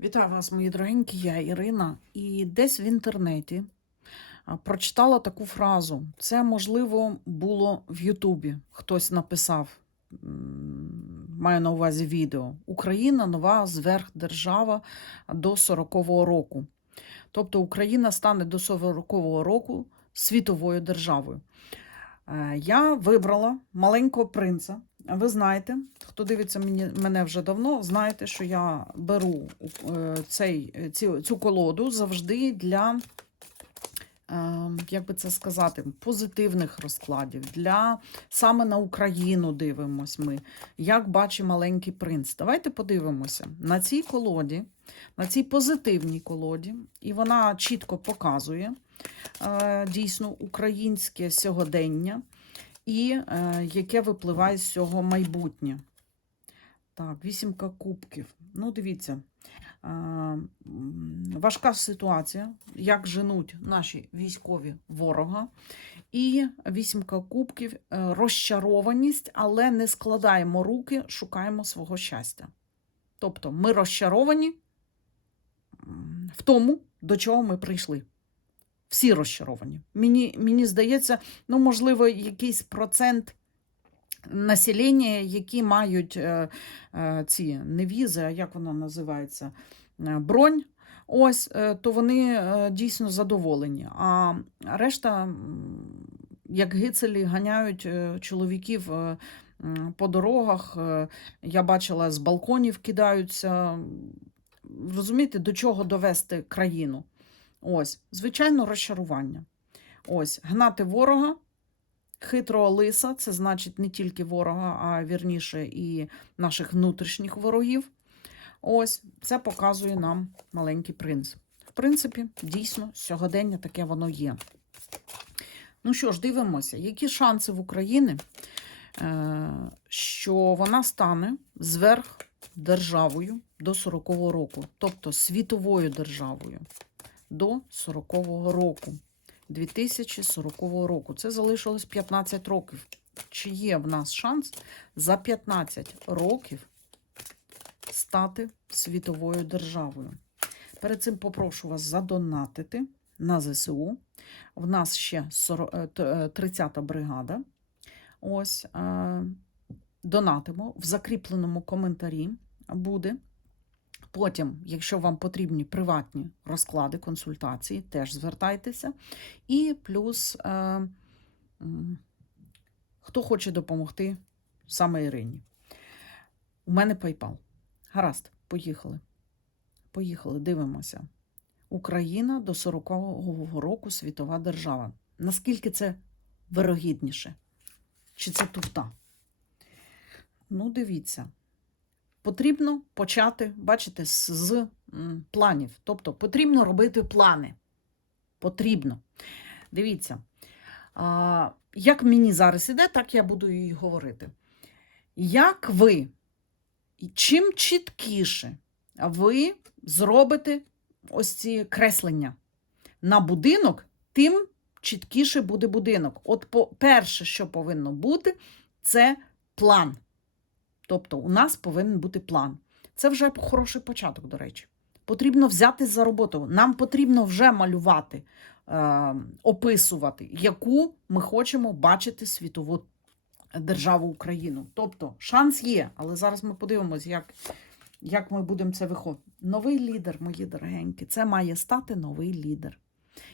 Вітаю вас, мої дорогенькі, я Ірина. І десь в інтернеті прочитала таку фразу. Це, можливо, було в Ютубі. Хтось написав, маю на увазі відео. Україна нова зверхдержава до 40-го року. Тобто Україна стане до 40-го року світовою державою. Е, Я вибрала маленького принца. Ви знаєте, хто дивиться мені, мене вже давно, знаєте, що я беру е, цей, цю, цю колоду завжди для, е, як би це сказати, позитивних розкладів. Для саме на Україну дивимось ми. Як бачить маленький принц. Давайте подивимося на цій колоді, на цій позитивній колоді, і вона чітко показує е, дійсно українське сьогодення і е, яке випливає з цього майбутнє. Так, вісімка кубків. Ну, дивіться, е, важка ситуація, як женуть наші військові ворога. І вісімка кубків, е, розчарованість, але не складаємо руки, шукаємо свого щастя. Тобто ми розчаровані в тому, до чого ми прийшли. Всі розчаровані. Мені, мені здається, ну, можливо, якийсь процент населення, які мають е, е, ці не візи, а як вона називається, е, бронь. Ось, е, то вони е, дійсно задоволені. А решта, як гицелі, ганяють чоловіків по дорогах. Я бачила, з балконів кидаються. Розумієте, до чого довести країну? Ось, звичайно, розчарування. Ось, гнати ворога, хитрого лиса, це значить не тільки ворога, а вірніше і наших внутрішніх ворогів. Ось, це показує нам маленький принц. В принципі, дійсно, сьогодення таке воно є. Ну що ж, дивимося, які шанси в Україні, е, що вона стане зверх державою до 40-го року, тобто світовою державою до 40-го року. 2040 року. Це залишилось 15 років. Чи є в нас шанс за 15 років стати світовою державою? Перед цим попрошу вас задонатити на ЗСУ. В нас ще 40 е, е, 30-та бригада. Ось е, донатимо в закріпленому коментарі буде. Потім, якщо вам потрібні приватні розклади, консультації, теж звертайтеся. І плюс, е, хто хоче допомогти саме Ірині. У мене PayPal. Гаразд, поїхали. Поїхали, дивимося. Україна до 40-го року світова держава. Наскільки це вирогідніше? Чи це туфта? Ну, дивіться потрібно почати, бачите, з, планів. Тобто потрібно робити плани. Потрібно. Дивіться, як мені зараз іде, так я буду і говорити. Як ви, і чим чіткіше ви зробите ось ці креслення на будинок, тим чіткіше буде будинок. От перше, що повинно бути, це план. Тобто у нас повинен бути план. Це вже хороший початок, до речі. Потрібно взяти за роботу. Нам потрібно вже малювати, е, описувати, яку ми хочемо бачити світову державу Україну. Тобто шанс є, але зараз ми подивимося, як, як ми будемо це виходити. Новий лідер, мої дорогенькі, це має стати новий лідер.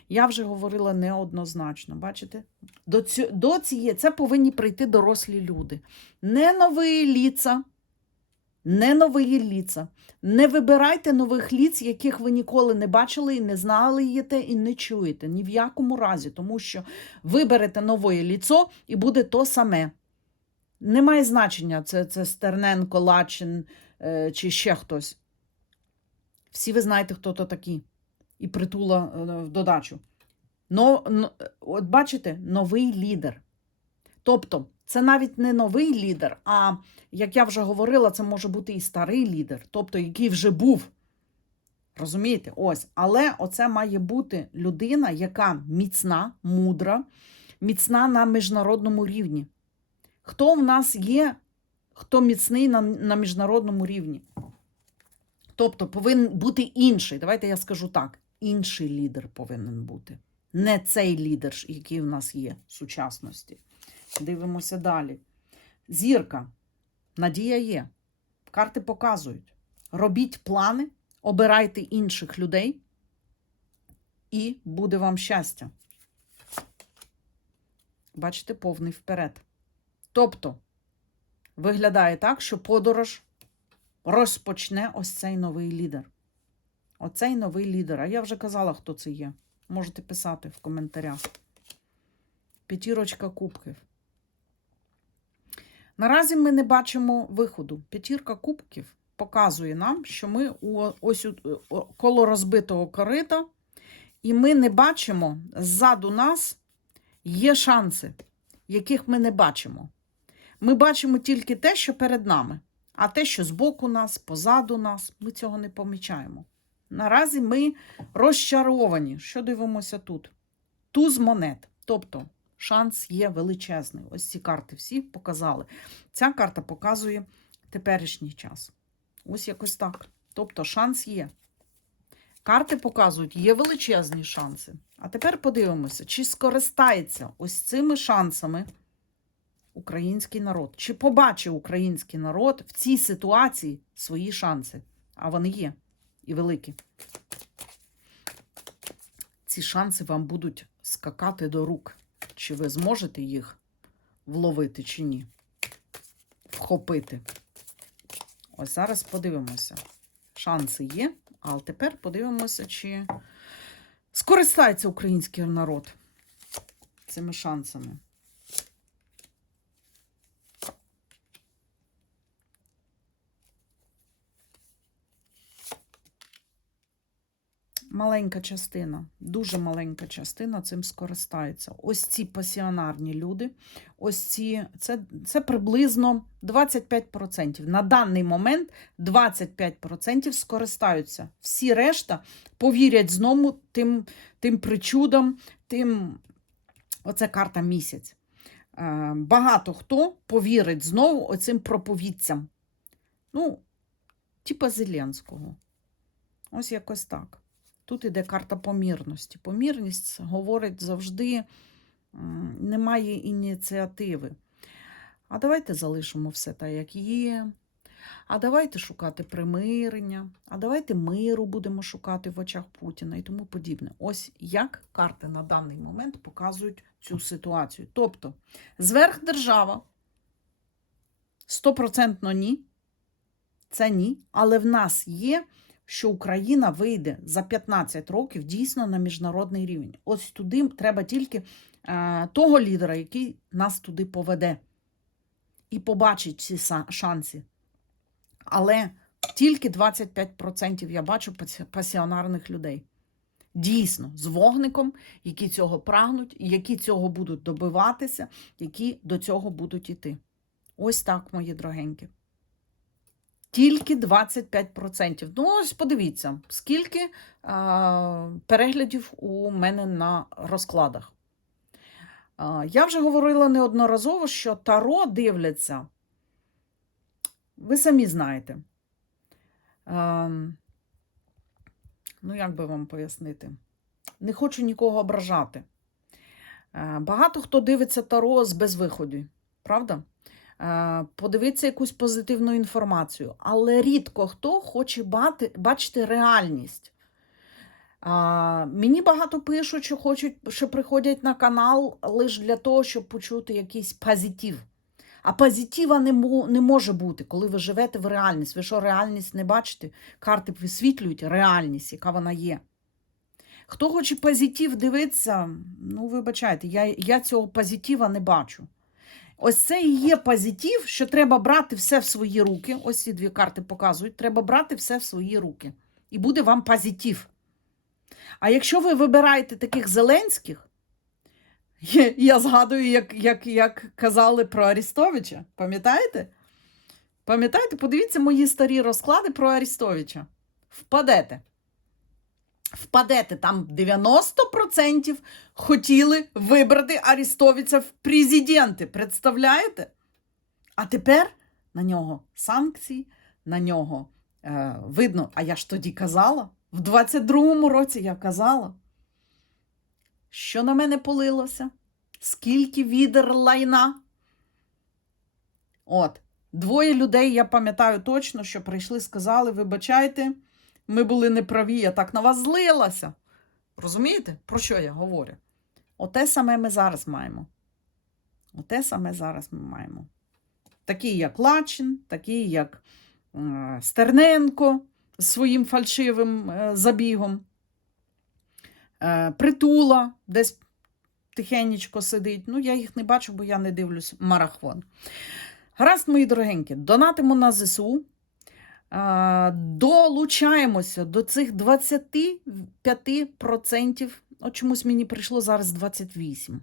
Я вже говорила неоднозначно, бачите? До, цю, до цієї це повинні прийти дорослі люди. Не нові ліца, не нові ліца. Не вибирайте нових ліц, яких ви ніколи не бачили і не знали їте, і не чуєте. Ні в якому разі, тому що виберете нове ліцо і буде то саме. Немає значення, це, це Стерненко, Лачин е, чи ще хтось. Всі ви знаєте, хто то такі. І притула е, в додачу. Но, от бачите, новий лідер. Тобто, це навіть не новий лідер, а, як я вже говорила, це може бути і старий лідер, тобто, який вже був. Розумієте? Ось. Але оце має бути людина, яка міцна, мудра, міцна на міжнародному рівні. Хто в нас є, хто міцний на, на міжнародному рівні? Тобто повинен бути інший. Давайте я скажу так: інший лідер повинен бути. Не цей лідер, який в нас є в сучасності. Дивимося далі. Зірка. Надія є. Карти показують. Робіть плани, обирайте інших людей, і буде вам щастя. Бачите, повний вперед. Тобто, виглядає так, що подорож розпочне ось цей новий лідер. Оцей новий лідер. А я вже казала, хто це є. Можете писати в коментарях. П'ятірочка кубків. Наразі ми не бачимо виходу. П'ятірка кубків показує нам, що ми у, ось коло розбитого корита, і ми не бачимо ззаду нас є шанси, яких ми не бачимо. Ми бачимо тільки те, що перед нами, а те, що збоку нас, позаду нас, ми цього не помічаємо. Наразі ми розчаровані. Що дивимося тут? Туз монет. Тобто шанс є величезний. Ось ці карти всі показали. Ця карта показує теперішній час. Ось якось так. Тобто шанс є. Карти показують, є величезні шанси. А тепер подивимося, чи скористається ось цими шансами український народ. Чи побачив український народ в цій ситуації свої шанси? А вони є і великі. Ці шанси вам будуть скакати до рук. Чи ви зможете їх вловити, чи ні? Вхопити. Ось зараз подивимося. Шанси є, але тепер подивимося, чи скористається український народ цими шансами. Маленька частина, дуже маленька частина цим скористається. Ось ці пасіонарні люди, ось ці, це, це приблизно 25%. На даний момент 25% скористаються. Всі решта повірять знову тим, тим причудам, тим. Оце карта місяць. Е, Багато хто повірить знову оцим проповідцям. Ну, типа Зеленського. Ось якось так. Тут іде карта помірності. Помірність говорить завжди, немає ініціативи. А давайте залишимо все так, як є. А давайте шукати примирення, а давайте миру будемо шукати в очах Путіна і тому подібне. Ось як карти на даний момент показують цю ситуацію. Тобто, зверхдержава 100% ні. Це ні. Але в нас є що Україна вийде за 15 років дійсно на міжнародний рівень. Ось туди треба тільки е, того лідера, який нас туди поведе і побачить ці шанси. Але тільки 25% я бачу пасіонарних людей. Дійсно, з вогником, які цього прагнуть, які цього будуть добиватися, які до цього будуть іти. Ось так, мої дорогенькі. Тільки 25%. Ну, ось подивіться, скільки а, переглядів у мене на розкладах. А, я вже говорила неодноразово, що Таро дивляться. Ви самі знаєте. А, ну, як би вам пояснити? Не хочу нікого ображати. А, багато хто дивиться Таро з безвиходу, правда? Е, подивитися якусь позитивну інформацію. Але рідко хто хоче бачити реальність. А, мені багато пишуть, що хочуть, що приходять на канал лише для того, щоб почути якийсь позитив. А позитива не, не може бути, коли ви живете в реальність. Ви що, реальність не бачите? Карти висвітлюють реальність, яка вона є. Хто хоче позитив дивитися, ну вибачайте, я, я цього позитива не бачу. Ось це і є позитив, що треба брати все в свої руки. Ось ці дві карти показують. Треба брати все в свої руки. І буде вам позитив. А якщо ви вибираєте таких Зеленських, я, згадую, як, як, як казали про Арістовича. Пам'ятаєте? Пам'ятаєте, подивіться мої старі розклади про Арістовича. Впадете. Впадете, там 90% хотіли вибрати Арістовича в президенти. Представляєте? А тепер на нього санкції, на нього Е, видно, а я ж тоді казала, в 22-му році я казала, що на мене полилося, скільки відер лайна. От, двоє людей, я пам'ятаю точно, що прийшли, сказали: вибачайте, ми були неправі, я так на вас злилася. Розумієте, про що я говорю? Оте саме ми зараз маємо. Оте саме зараз ми маємо. Такі, як Лачин, такі, як е, Стерненко з своїм фальшивим е, забігом, е, Притула десь тихенечко сидить. Ну, я їх не бачу, бо я не дивлюсь марафон. Гаразд, мої дорогенькі, донатимо на ЗСУ. Е, Долучаємося до цих 25%. От чомусь мені прийшло зараз 28.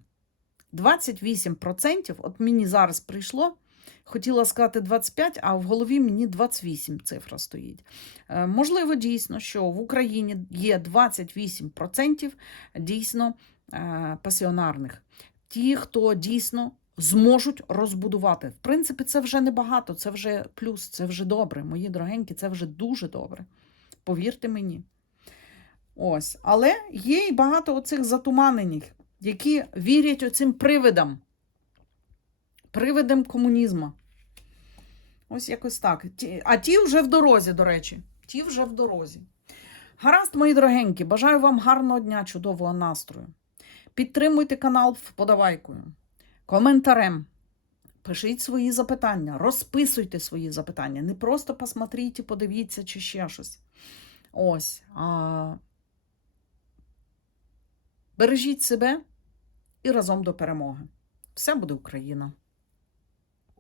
28%, от мені зараз прийшло. Хотіла сказати 25, а в голові мені 28 цифра стоїть. Е, можливо, дійсно, що в Україні є 28% дійсно е, пасіонарних. Ті, хто дійсно зможуть розбудувати. В принципі, це вже небагато, це вже плюс, це вже добре. Мої дорогенькі, це вже дуже добре. Повірте мені. Ось. Але є і багато оцих затуманених, які вірять оцим привидам. Привидам комунізму. Ось якось так. А ті вже в дорозі, до речі. Ті вже в дорозі. Гаразд, мої дорогенькі, бажаю вам гарного дня, чудового настрою. Підтримуйте канал вподобайкою, коментарем. Пишіть свої запитання, розписуйте свої запитання. Не просто посмотріть і подивіться чи ще щось. Ось. А... Бережіть себе і разом до перемоги. Все буде Україна!